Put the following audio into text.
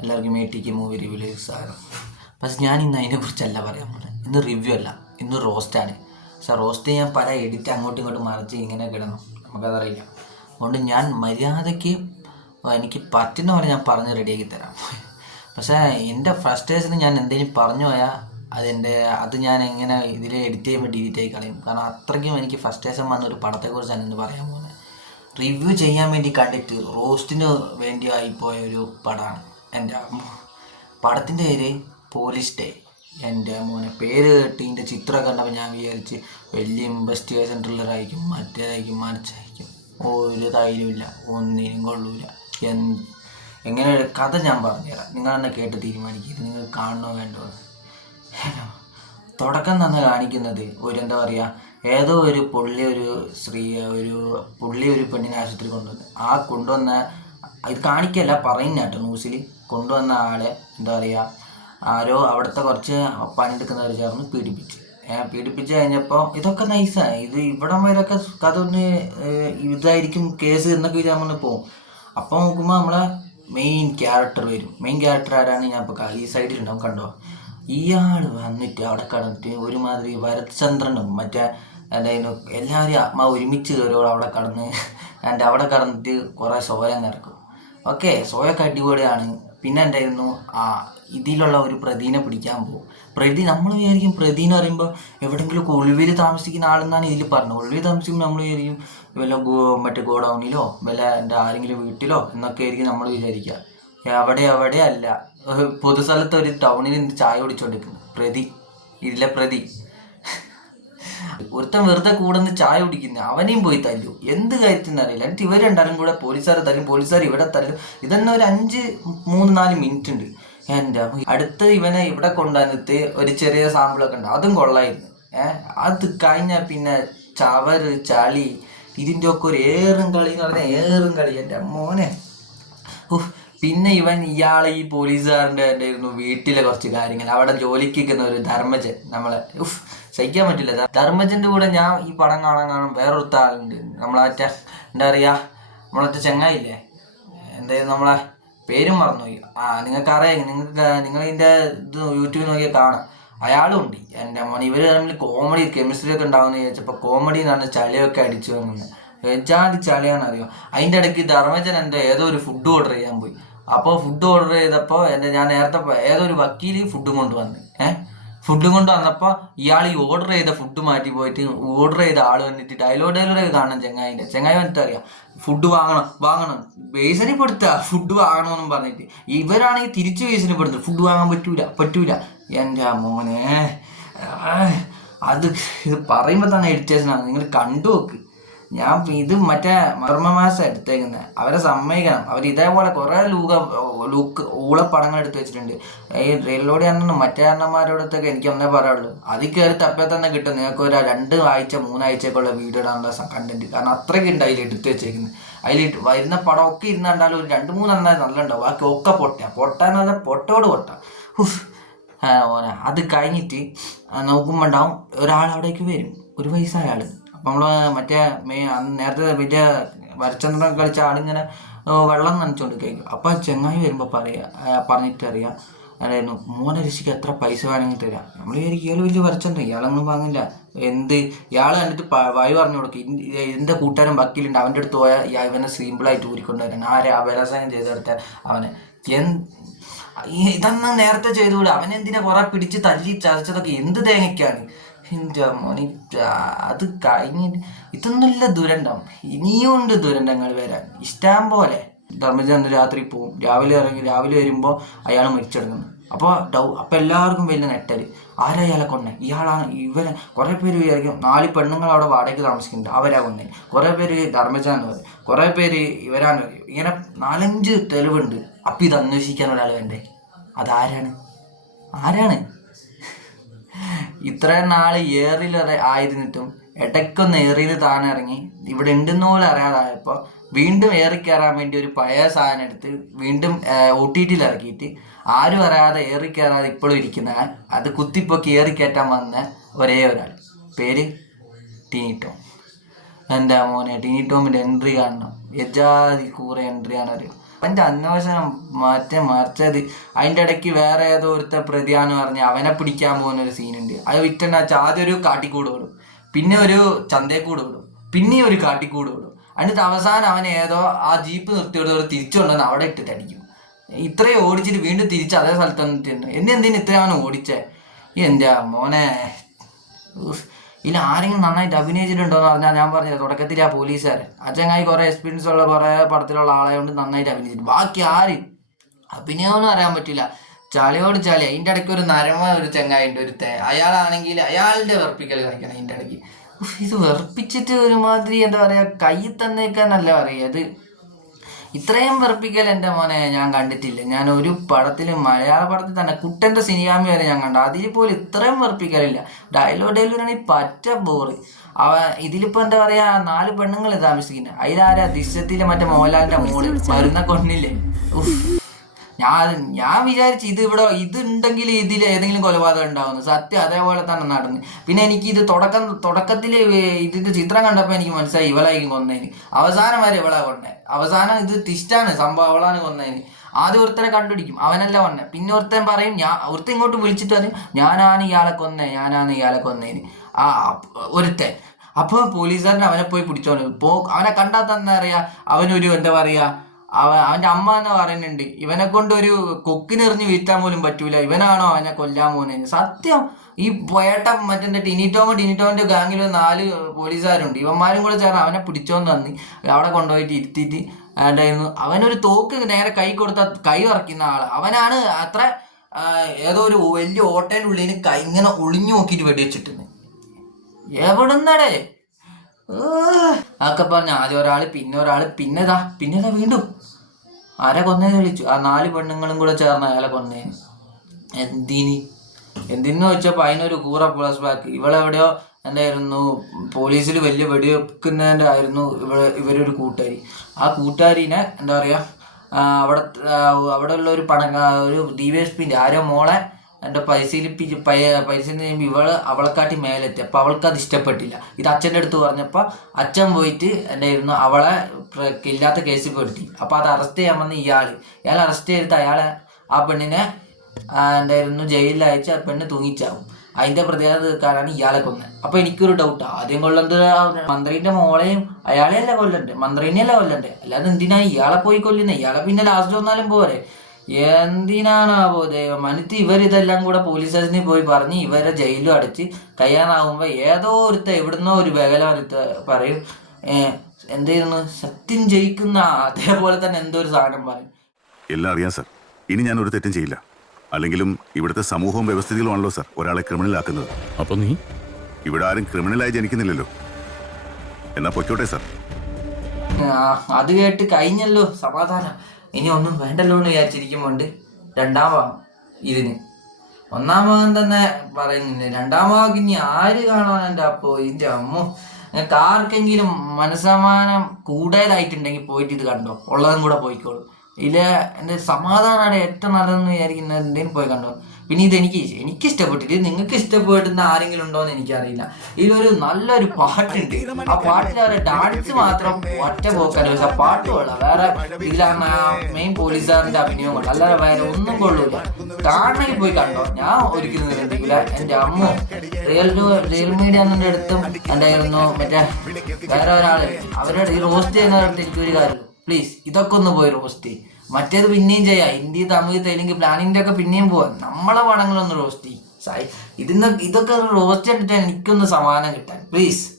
എല്ലാവർക്കും A T K movie റിവ്യൂലേക്ക് സ്വാഗതം പക്ഷെ ഞാൻ ഇന്ന് അതിനെക്കുറിച്ചല്ല പറയാൻ പോകുന്നത് ഇന്ന് റിവ്യൂ അല്ല ഇന്ന് റോസ്റ്റാണ് പക്ഷെ റോസ്റ്റ് ഞാൻ പല എഡിറ്റ് അങ്ങോട്ടും ഇങ്ങോട്ടും മറിച്ച് ഇങ്ങനെ കിടന്നു. നമുക്കതറിയില്ല. അതുകൊണ്ട് ഞാൻ മര്യാദയ്ക്ക് എനിക്ക് പറ്റുന്ന പോലെ ഞാൻ പറഞ്ഞ് റെഡിയാക്കി തരാം. പക്ഷേ എന്റെ ഫ്രസ്ട്രേഷന് ഞാൻ എന്തെങ്കിലും പറഞ്ഞു പോയാൽ അതെന്റെ അത് ഞാൻ എങ്ങനെ ഇതിൽ എഡിറ്റ് ചെയ്യുമ്പോൾ ഡിലീറ്റ് ആയി കളയും. കാരണം അത്രയ്ക്കും എനിക്ക് ഫസ്റ്റേഷൻ വന്ന ഒരു പടത്തെക്കുറിച്ചാണ് ഇന്ന് പറയാൻ പോകുന്നത് റിവ്യൂ ചെയ്യാൻ വേണ്ടി കണ്ടിട്ട് റോസ്റ്റിന് വേണ്ടി ആയിപ്പോയ ഒരു പടമാണ് എന്റെ. പടത്തിന്റെ പേര് പോലീസ് ഡേ എന്റെ മോനെ പേര് കേട്ട് ഇതിന്റെ ചിത്രം കണ്ടപ്പോൾ ഞാൻ വിചാരിച്ച് വലിയ ഇൻവെസ്റ്റിഗേഷൻ ത്രില്ലറായിരിക്കും മറ്റേതായിരിക്കും മറിച്ചായിരിക്കും. ഒരു ധൈര്യമില്ല ഒന്നിനും കൊള്ളൂല. എൻ എങ്ങനെ കഥ ഞാൻ പറഞ്ഞുതരാം. നിങ്ങൾ തന്നെ കേട്ട് തീരുമാനിക്കും ഇത് നിങ്ങൾ കാണണോ വേണ്ടോ. തുടക്കം തന്നെ കാണിക്കുന്നത് ഒരു എന്താ പറയുക ഏതോ ഒരു പുള്ളി ഒരു സ്ത്രീ ഒരു പുള്ളി ഒരു പെണ്ണിനെ ആശുപത്രി കൊണ്ടുവന്ന്. ആ കൊണ്ടുവന്ന ഇത് കാണിക്കല്ല പറയുന്ന കേട്ടോ ന്യൂസിൽ കൊണ്ടുവന്ന ആളെ എന്താ പറയുക ആരോ അവിടുത്തെ കുറച്ച് പണിയെടുക്കുന്നവർ ചേർന്ന് പീഡിപ്പിച്ചു. പീഡിപ്പിച്ചു കഴിഞ്ഞപ്പോൾ ഇതൊക്കെ നൈസാണ് ഇത് ഇവിടം വരെയൊക്കെ കഥ ഒന്ന് ഇതായിരിക്കും കേസ് എന്നൊക്കെ വിചാരിച്ചു പോകും അപ്പോൾ നോക്കുമ്പോൾ നമ്മളെ മെയിൻ ക്യാരക്ടർ വരും. മെയിൻ ക്യാരക്ടർ ആരാണ് ഞാൻ ഇപ്പോൾ ഈ സൈഡിലുണ്ടാവും കണ്ടോ? ഇയാൾ വന്നിട്ട് അവിടെ കടന്നിട്ട് ഒരുമാതിരി വരചന്ദ്രനും മറ്റേ എന്തായാലും എല്ലാവരും ആത്മാവ് ഒരുമിച്ച് കയറിയോളം അവിടെ കടന്ന് എന്റെ അവിടെ കടന്നിട്ട് കുറേ സോയം നടക്കും. ഓക്കെ സോയൊക്കെ അടിപൊളിയാണ്. പിന്നെ എന്തായിരുന്നു? ആ ഇതിലുള്ള ഒരു പ്രതിനെ പിടിക്കാൻ പോകും. പ്രതി നമ്മൾ വിചാരിക്കും പ്രതി എന്ന് പറയുമ്പോൾ എവിടെയെങ്കിലും ഒളിവിൽ താമസിക്കുന്ന ആളെന്നാണ് ഇതിൽ പറഞ്ഞത്. ഒളിവിൽ താമസിക്കുമ്പോൾ നമ്മൾ വിചാരിക്കും വല്ല ഗോ മറ്റേ ഗോഡൗണിലോ വല്ല എന്റെ ആരെങ്കിലും വീട്ടിലോ എന്നൊക്കെ ആയിരിക്കും നമ്മൾ വിചാരിക്കുക. അവിടെ അവിടെ അല്ല. പൊതുസ്ഥലത്ത് ഒരു ടൗണിൽ ചായ കുടിച്ചുകൊണ്ടിരിക്കുന്നു പ്രതി ഇതിലെ പ്രതി. ഒരുത്തൻ വെറുതെ കൂടെ നിന്ന് ചായ കുടിക്കുന്നു അവനെയും പോയി തല്ലു. എന്ത് കാര്യത്തിന് അറിയില്ല എന്നിട്ട് ഇവർ രണ്ടാലും കൂടെ പോലീസുകാർ തരും പോലീസുകാർ ഇവിടെ തല്ലും. ഇതന്നെ ഒരു അഞ്ച് മൂന്ന് നാല് മിനിറ്റ് ഉണ്ട് എന്റെ. അടുത്ത ഇവനെ ഇവിടെ കൊണ്ടുവന്നിട്ട് ഒരു ചെറിയ സാമ്പിളൊക്കെ ഉണ്ട്. അതും കൊള്ളായിരുന്നു. ഏഹ് അത് കഴിഞ്ഞാൽ പിന്നെ ചവറ് ചളി ഇതിന്റെ ഒക്കെ ഒരു ഏറും കളി എന്ന് പറഞ്ഞാൽ ഏറും കളി എന്റെ മോനെ. ഉഫ്. പിന്നെ ഇവൻ ഇയാളെ ഈ പോലീസുകാരന്റെ ആയിരുന്നു വീട്ടിലെ കുറച്ച് കാര്യങ്ങൾ. അവിടെ ജോലിക്ക് നിൽക്കുന്ന ഒരു ധർമ്മജൻ നമ്മളെ. ഉഫ് സഹിക്കാൻ പറ്റില്ല. ധർമ്മജന്റെ കൂടെ ഞാൻ ഈ പടം കാണാൻ കാണും. വേറൊരുത്ത ആളുണ്ട്. നമ്മളെ എന്താ പറയുക നമ്മളത്തെ ചെങ്ങായില്ലേ? എന്തായാലും നമ്മളെ പേരും മറന്നുപോയി. ആ നിങ്ങൾക്ക് അറിയാം നിങ്ങൾക്ക് നിങ്ങൾ ഇതിന്റെ ഇത് യൂട്യൂബിൽ നോക്കിയാൽ കാണാം. അയാളും ഉണ്ട്. എന്റെ മോൻ ഇവർ തമ്മിൽ കോമഡി കെമിസ്ട്രി ഒക്കെ ഉണ്ടാവുന്ന ചോദിച്ചപ്പോൾ കോമഡി എന്ന് പറഞ്ഞാൽ ചളിയൊക്കെ അടിച്ചു വന്നു ജാതി ചളിയാണ് അറിയോ അതിന്റെ ഇടയ്ക്ക് ധർമ്മജൻ എന്റെ ഏതോ ഒരു ഫുഡ് ഓർഡർ ചെയ്യാൻ പോയി. അപ്പോൾ ഫുഡ് ഓർഡർ ചെയ്തപ്പോൾ എന്റെ ഞാൻ നേരത്തെ ഏതൊരു വക്കീൽ ഫുഡ് കൊണ്ടുവന്ന് ഏഹ് ഫുഡ് കൊണ്ട് വന്നപ്പോൾ ഇയാൾ ഈ ഓർഡർ ചെയ്ത ഫുഡ് മാറ്റി പോയിട്ട് ഓർഡർ ചെയ്ത ആൾ വന്നിട്ട് ഡയലോഗ് ഡയലോഗ് കാണണം ചെങ്ങായിന്റെ. ചെങ്ങായി വന്നിട്ട് അറിയാം ഫുഡ് വാങ്ങണം വാങ്ങണം. ബേസിന് പെടുത്തുക ഫുഡ് വാങ്ങണമെന്നും പറഞ്ഞിട്ട്. ഇവരാണെങ്കിൽ തിരിച്ച് ബേസിന് പെടുത്തുക ഫുഡ് വാങ്ങാൻ പറ്റൂല പറ്റൂല. എന്റെ മോനെ അത് ഇത് പറയുമ്പോൾ തന്നെ ഇറിറ്റേഷനാണ് നിങ്ങൾ കണ്ടു നോക്ക്. ഞാൻ ഇത് മറ്റേ മർമ്മമാസം എടുത്തേക്കുന്നത് അവരെ സമ്മതിക്കണം. അവർ ഇതേപോലെ കുറേ ലൂക ലൂക്ക് ഊള പടങ്ങൾ എടുത്തു വെച്ചിട്ടുണ്ട്. ഈ റെയിലോടി അണ്ണനും മറ്റേ അണ്ണന്മാരോടത്തൊക്കെ എനിക്ക് ഒന്നേ പറയുള്ളൂ അതിൽ കയറി തപ്പേ തന്നെ കിട്ടും. നിങ്ങൾക്ക് ഒരു രണ്ട് ആഴ്ച മൂന്നാഴ്ചക്കുള്ള വീഡിയോ ഇടാനുള്ള കണ്ടന്റ് കാരണം അത്രയ്ക്ക് ഉണ്ട് അതിൽ എടുത്തു വെച്ചേക്കുന്നത് അതിൽ വരുന്ന പടം ഒക്കെ ഇരുന്നാണ്ടാലും ഒരു രണ്ട് മൂന്നെണ്ണം നല്ല ഉണ്ടാവും ബാക്കി ഒക്കെ പൊട്ട. പൊട്ടാന്ന് പറഞ്ഞാൽ പൊട്ടോട് പൊട്ട. അത് കഴിഞ്ഞിട്ട് നോക്കുമ്പോണ്ടാവും ഒരാൾ അവിടേക്ക് വരും. ഒരു വയസ്സായ ആൾ. അപ്പം നമ്മൾ മറ്റേ മെയ് നേരത്തെ വലിയ വരച്ചന്ത്രം കളിച്ച ആളിങ്ങനെ വെള്ളം നനച്ചുകൊണ്ടിരിക്കും അപ്പം ചെങ്ങായി വരുമ്പോൾ പറയാ പറഞ്ഞിട്ടറിയാം അതായിരുന്നു മോനെ രക്ഷിക്ക് എത്ര പൈസ വേണമെങ്കിൽ തരാം. നമ്മൾ വിചാരിക്കും ഇയാൾ വലിയ വരച്ചന്ദ്രൻ ഇയാളൊന്നും വാങ്ങില്ല. എന്ത്? ഇയാൾ പ- വായു പറഞ്ഞു കൊടുക്കും. എന്റെ കൂട്ടുകാരൻ വക്കീലുണ്ട്. അവന്റെ അടുത്ത് പോയാൽ ഇവനെ സിമ്പിളായിട്ട് ഊരിക്കൊണ്ട് വരാൻ. ആരെ ആ വ്യവസായം ചെയ്തെടുത്ത അവനെ? എന്ത്? നേരത്തെ ചെയ്തുകൂടെ? അവനെന്തിനാ കുറെ പിടിച്ച് തല്ലി ചതച്ചതൊക്കെ? എന്ത് തേങ്ങയ്ക്കാണ്? എന്റെ മോനെ അത് കഴിഞ്ഞ് ഇതൊന്നുമില്ല ദുരന്തം. ഇനിയും ഉണ്ട് ദുരന്തങ്ങൾ വരാൻ. ഇഷ്ടം പോലെ. ധർമ്മചന്ദ്രൻ രാത്രി പോവും. രാവിലെ ഇറങ്ങി രാവിലെ വരുമ്പോൾ അയാൾ മരിച്ചെടുക്കുന്നു. അപ്പോൾ ഡൗ അപ്പോൾ എല്ലാവർക്കും വലിയ നെട്ടൽ ആരാ ഇയാളെ കൊണ്ടേ ഇയാളാണ് ഇവരെ കുറേ പേര് വിചാരിക്കും നാല് പെണ്ണുങ്ങൾ അവിടെ വാടകയ്ക്ക് താമസിക്കുന്നുണ്ട്. അവരാ കൊന്നെ. കുറേ പേര് ധർമ്മജാന്ന് പറയും. കുറേ പേര് ഇവരാണ് ഇങ്ങനെ നാലഞ്ച് തെളിവുണ്ട്. അപ്പം ഇത് അന്വേഷിക്കാൻ ഒരാൾ വേണ്ടേ? അതാരാണ്? ആരാണ്? ഇത്രയും നാൾ ഏറിൽ ആയിരുന്നിട്ടും ഇടയ്ക്കൊന്ന് ഏറിയിൽ താനിറങ്ങി ഇവിടെ ഉണ്ടെന്ന് പോലും അറിയാതായപ്പോൾ വീണ്ടും ഏറി കയറാൻ വേണ്ടി ഒരു പഴയ സാധനം എടുത്ത് വീണ്ടും ഒ ടി ടിയിൽ ഇറക്കിയിട്ട് ആരും അറിയാതെ ഏറി കയറാതെ ഇപ്പോഴും ഇരിക്കുന്ന അത് കുത്തിപ്പൊക്കി ഏറി കയറ്റാൻ വന്ന ഒരേ ഒരാൾ. പേര് ടീനി ടോം എന്റെ മോനെ ടീനി ടോമിന്റെ എൻട്രി കാണണം. യജാതി കൂറെ എൻട്രി ആണ് അറിയോ അവന്റെ അന്വേഷണം മാറ്റം മറിച്ചത്. അതിന്റെ ഇടയ്ക്ക് വേറെ ഏതോ ഒരുത്ത പ്രതിയാന്ന് പറഞ്ഞ് അവനെ പിടിക്കാൻ പോകുന്ന ഒരു സീനുണ്ട് അത് വിറ്റെന്ന് വെച്ചാൽ ആദ്യം ഒരു കാട്ടിക്കൂട് വിടും. പിന്നെ ഒരു ചന്തേക്കൂട് വിടും. പിന്നെ ഒരു കാട്ടിക്കൂട് വിടും. എന്നിട്ട് അവസാനം അവൻ ഏതോ ആ ജീപ്പ് നിർത്തിയിട്ട് ഒരു തിരിച്ചു കൊണ്ടുവന്ന് അവിടെ ഇട്ടിട്ട് അടിക്കും. ഇത്രയും ഓടിച്ചിട്ട് വീണ്ടും തിരിച്ച് അതേ സ്ഥലത്ത് വന്നിട്ടുണ്ട്. എന്നെ എന്തിനു ഇത്രയും അവൻ ഓടിച്ചേ? എന്റെ മോനെ. ഇതിൽ ആരെങ്കിലും നന്നായിട്ട് അഭിനയിച്ചിട്ടുണ്ടോ എന്ന് പറഞ്ഞാൽ ഞാൻ പറഞ്ഞില്ല തുടക്കത്തിൽ ആ പോലീസുകാരൻ. അച്ഛങ്ങായി കുറേ എക്സ്പീരിയൻസ് ഉള്ള കുറേ പടത്തിലുള്ള കൊണ്ട് നന്നായിട്ട് അഭിനയിച്ചിട്ടുണ്ട് ബാക്കി ആര്? അഭിനയമൊന്നും അറിയാൻ പറ്റില്ല. ചളിയോട് ചളി. അതിന്റെ ഇടയ്ക്ക് ഒരു നരമ ഒരു ചെങ്ങായിട്ട് ഒരു തേ അയാളാണെങ്കിൽ അയാളുടെ വെറുപ്പിക്കൽ കാണിക്കണം അതിന്റെ ഇടയ്ക്ക്. ഇത് വെറുപ്പിച്ചിട്ട് ഒരുമാതിരി എന്താ പറയുക കൈ തന്നേക്കാനല്ല പറയുക. അത് ഇത്രയും വെറുപ്പിക്കൽ എന്റെ മോനെ ഞാൻ കണ്ടിട്ടില്ല. ഞാൻ ഒരു പടത്തിൽ മലയാള പടത്തിൽ തന്നെ കുട്ടന്റെ സിനിമാമി വരെ ഞാൻ കണ്ടു. അതിൽ പോലും ഇത്രയും വെറുപ്പിക്കലില്ല. ഡയലോഗ് ഡെലിവറി ആണെങ്കിൽ പറ്റ ബോറ് അവ ഇതിലിപ്പോ എന്താ പറയാ നാല് പെണ്ണുങ്ങൾ താമസിക്കുന്നത് അതിലാരാ ദിശത്തിലെ മറ്റേ മോഹൻലാലിന്റെ മോൾ? മരുന്ന കൊണ്ടില്ലേ. ഞാൻ ഞാൻ വിചാരിച്ചു ഇത് ഇവിടെ ഇത് ഉണ്ടെങ്കിൽ ഇതിൽ ഏതെങ്കിലും കൊലപാതകം ഉണ്ടാവുന്നു. സത്യം അതേപോലെ തന്നെ നടന്നു. പിന്നെ എനിക്ക് ഇത് തുടക്കം തുടക്കത്തിൽ ഇതിന്റെ ചിത്രം കണ്ടപ്പോൾ എനിക്ക് മനസ്സിലായി ഇവളായിരിക്കും കൊന്നതിന് അവസാനം വരെ ഇവളാ കൊണ്ടേ അവസാനം ഇത് തിഷ്ടാണ് സംഭവം അവളാണ് കൊന്നതിന് ആദ്യം ഒരുത്തനെ കണ്ടുപിടിക്കും അവനല്ല കൊന്നെ. പിന്നെ ഒരുത്തൻ പറയും ഞാൻ ഒരുത്തൻ ഇങ്ങോട്ട് വിളിച്ചിട്ട് പറയും ഞാനാണ് ഇയാളെ കൊന്നേ ഞാനാണ് ഇയാളെ കൊന്നേന്. ആ ഒരുത്തൻ. അപ്പോൾ പോലീസുകാരൻ അവനെ പോയി പിടിച്ചോണ്ട് പോ അവനെ കണ്ടാൽ തന്നെ അറിയാം അവനൊരു എന്താ പറയാ അവ അവന്റെ അമ്മ എന്ന് പറയുന്നുണ്ട് ഇവനെ കൊണ്ട് ഒരു കൊക്കിനെറിഞ്ഞ് വീഴ്ത്താൻ പോലും പറ്റൂല. ഇവനാണോ അവനെ കൊല്ലാൻ പോകുന്നത് സത്യം. ഈ പോയേട്ട മറ്റേ ടിനിറ്റോമോ ടിനിറ്റോമിന്റെ ഗാങ്ങിൽ നാല് പോലീസുകാരുണ്ട്. ഇവന്മാരും കൂടെ ചേർന്ന് അവനെ പിടിച്ചോന്ന് തന്നി അവിടെ കൊണ്ടുപോയിട്ട് ഇരുത്തിയിട്ട് ഉണ്ടായിരുന്നു അവനൊരു തോക്ക് നേരെ കൈ കൊടുത്ത കൈ ഇറക്കുന്ന ആൾ. അവനാണ് അത്ര ഏതോ ഒരു വലിയ ഓട്ടയുടെ ഉള്ളിൽ കൈ ഇങ്ങനെ ഒളിഞ്ഞു നോക്കിയിട്ട് വെടിവെച്ചിട്ടുണ്ട് എവിടുന്നടേ? അതൊക്കെ പറഞ്ഞ ആദ്യം ഒരാൾ പിന്നെ ഒരാൾ പിന്നെതാ പിന്നെതാ വീണ്ടും. ആരെ കൊന്നേന്ന് വിളിച്ചു. ആ നാല് പെണ്ണുങ്ങളും കൂടെ ചേർന്ന് അയാളെ കൊന്നേന്ന് എന്തിന്? എന്തിന്ന് വെച്ചപ്പോ അതിനൊരു കൂറ പ്ലസ് ബാക്ക് ഇവളെവിടെയോ എന്തായിരുന്നു പോലീസിൽ വലിയ വെടിവെക്കുന്നതിന്റെ ആയിരുന്നു ഇവ ഇവരൊരു കൂട്ടുകാരി. ആ കൂട്ടുകാരിനെ എന്താ പറയാ ആ, അവിടെ അവിടെ ഉള്ള ഒരു പണ ഒരു ഡി എസ് ആരോ മോളെ എന്റെ പരിശീലിപ്പിച്ച് പൈ പരിശീലനം ചെയ്യുമ്പോൾ ഇവൾ അവളെക്കാട്ടി മേലെത്തി. അപ്പോൾ അവൾക്ക് അത് ഇഷ്ടപ്പെട്ടില്ല. ഇത് അച്ഛന്റെ അടുത്ത് പറഞ്ഞപ്പോൾ അച്ഛൻ പോയിട്ട് എന്റെ ഇരുന്ന് അവളെ ഇല്ലാത്ത കേസിൽ പെടുത്തി. അപ്പോൾ അത് അറസ്റ്റ് ചെയ്യാൻ വന്ന ഇയാൾ ഇയാൾ അറസ്റ്റ് ചെയ്തിട്ട് അയാളെ ആ പെണ്ണിനെ എന്റെ ഇരുന്ന് ജയിലിൽ അയച്ച് ആ പെണ്ണ് തൂങ്ങിച്ചാവും. അതിന്റെ പ്രതികാരം തീർക്കാനാണ് ഇയാളെ കൊന്നത്. അപ്പോൾ എനിക്കൊരു ഡൗട്ട് ആദ്യം കൊല്ലുന്നത് മന്ത്രിന്റെ മോളെയും അയാളെയല്ല കൊല്ലണ്ടേ മന്ത്രിനെയല്ല കൊല്ലണ്ടേ അല്ലാതെ എന്തിനാ ഇയാളെ പോയി കൊല്ലുന്നത് ഇയാളെ പിന്നെ ലാസ്റ്റ് വന്നാലും പോരെ? എന്തിനാണാവോ ദൈവം? എന്നിട്ട് ഇവരിതെല്ലാം കൂടെ പോലീസ് സ്റ്റേഷനിൽ പോയി പറഞ്ഞ് ഇവരെ ജയിലും അടച്ച് കയ്യാറാകുമ്പോൾ ഏതോ ഒരുത്ത എവിടുന്നോ ഒരു ബഹല ഒരുത്ത പറയും. എന്തായിരുന്നു സത്യം ജയിക്കുന്ന അതേപോലെ തന്നെ എന്തോ ഒരു സാധനം പറയും. എല്ലാം അറിയാം സർ. ഇനി ഞാൻ ഒരു തെറ്റും ചെയ്യില്ല. അല്ലെങ്കിലും ഇവിടുത്തെ സമൂഹവും വ്യവസ്ഥിതികളുമാണല്ലോ സർ ഒരാളെ ക്രിമിനൽ ആക്കുന്നത് അപ്പൊ നീ? ഇവിടെ ആരും ക്രിമിനലായി ജനിക്കുന്നില്ലല്ലോ. എന്നാ പൊയ്ക്കോട്ടെ സർ. അത് കേട്ട് കഴിഞ്ഞല്ലോ സമാധാനം. ഇനി ഒന്നും വേണ്ടല്ലോ എന്ന് വിചാരിച്ചിരിക്കുമ്പോണ്ട് രണ്ടാം ഭാഗം ഇതിന്. ഒന്നാം ഭാഗം തന്നെ പറയുന്നില്ല? രണ്ടാം ഭാഗം ഇനി ആര് എന്റെ അപ്പോ ഇതിന്റെ അമ്മോ. നിങ്ങൾക്ക് ആർക്കെങ്കിലും മനസ്സമാനം കൂടുതലായിട്ടുണ്ടെങ്കിൽ പോയിട്ട് ഇത് കണ്ടോ? ഉള്ളതും കൂടെ പോയിക്കോളൂ. ഇല്ല എന്റെ സമാധാനമാണ് ഏറ്റവും നല്ലതെന്ന് വിചാരിക്കുന്ന എന്തെങ്കിലും പോയി കണ്ടോ? പിന്നെ ഇത് എനിക്ക് ഇഷ്ടപ്പെട്ടിട്ട് നിങ്ങൾക്ക് ഇഷ്ടപ്പെടുന്ന ആരെങ്കിലും ഉണ്ടോ എന്ന് എനിക്കറിയില്ല. ഇതിലൊരു നല്ലൊരു പാട്ടുണ്ട്. ആ പാട്ടിൽ അവരെ ഡാൻസ് മാത്രം ഒറ്റ പോക്കാൻ പക്ഷെ പാട്ട് കൊള്ളാം. വേറെ ഇതിലാണ് ആ മെയിൻ പോലീസുകാരന്റെ അഭിനയം കൊള്ളാം. അല്ലാതെ വേറെ ഒന്നും കൊള്ളൂല. കാണണമെങ്കിൽ പോയി കണ്ടോ? ഞാൻ ഒരിക്കലും നിർബന്ധിക്കില്ല എന്റെ അമ്മ റിയൽ റിയൽ മീഡിയ എന്നെ അടുത്തും എന്തായിരുന്നു? മറ്റേ വേറെ ഒരാൾ. അവരുടെ ഈ റോസ്റ്റ് ചെയ്യുന്നവരുടെ എനിക്കൊരു കാര്യം. പ്ലീസ് ഇതൊക്കെ ഒന്ന് പോയി റോസ്റ്റ് ചെയ്യും. മറ്റേത് പിന്നെയും ചെയ്യാം. ഹിന്ദി തമിഴ് തെലുങ്ക് പ്ലാനിന്റെ ഒക്കെ പിന്നെയും പോവാം. നമ്മളെ പടങ്ങളൊന്ന് റോസ്റ്റ് ചെയ്യും. ഇതിന്ന് ഇതൊക്കെ റോസ്റ്റ് ചെയ്തിട്ട് എനിക്കൊന്ന് സമാധാനം കിട്ടാൻ. പ്ലീസ്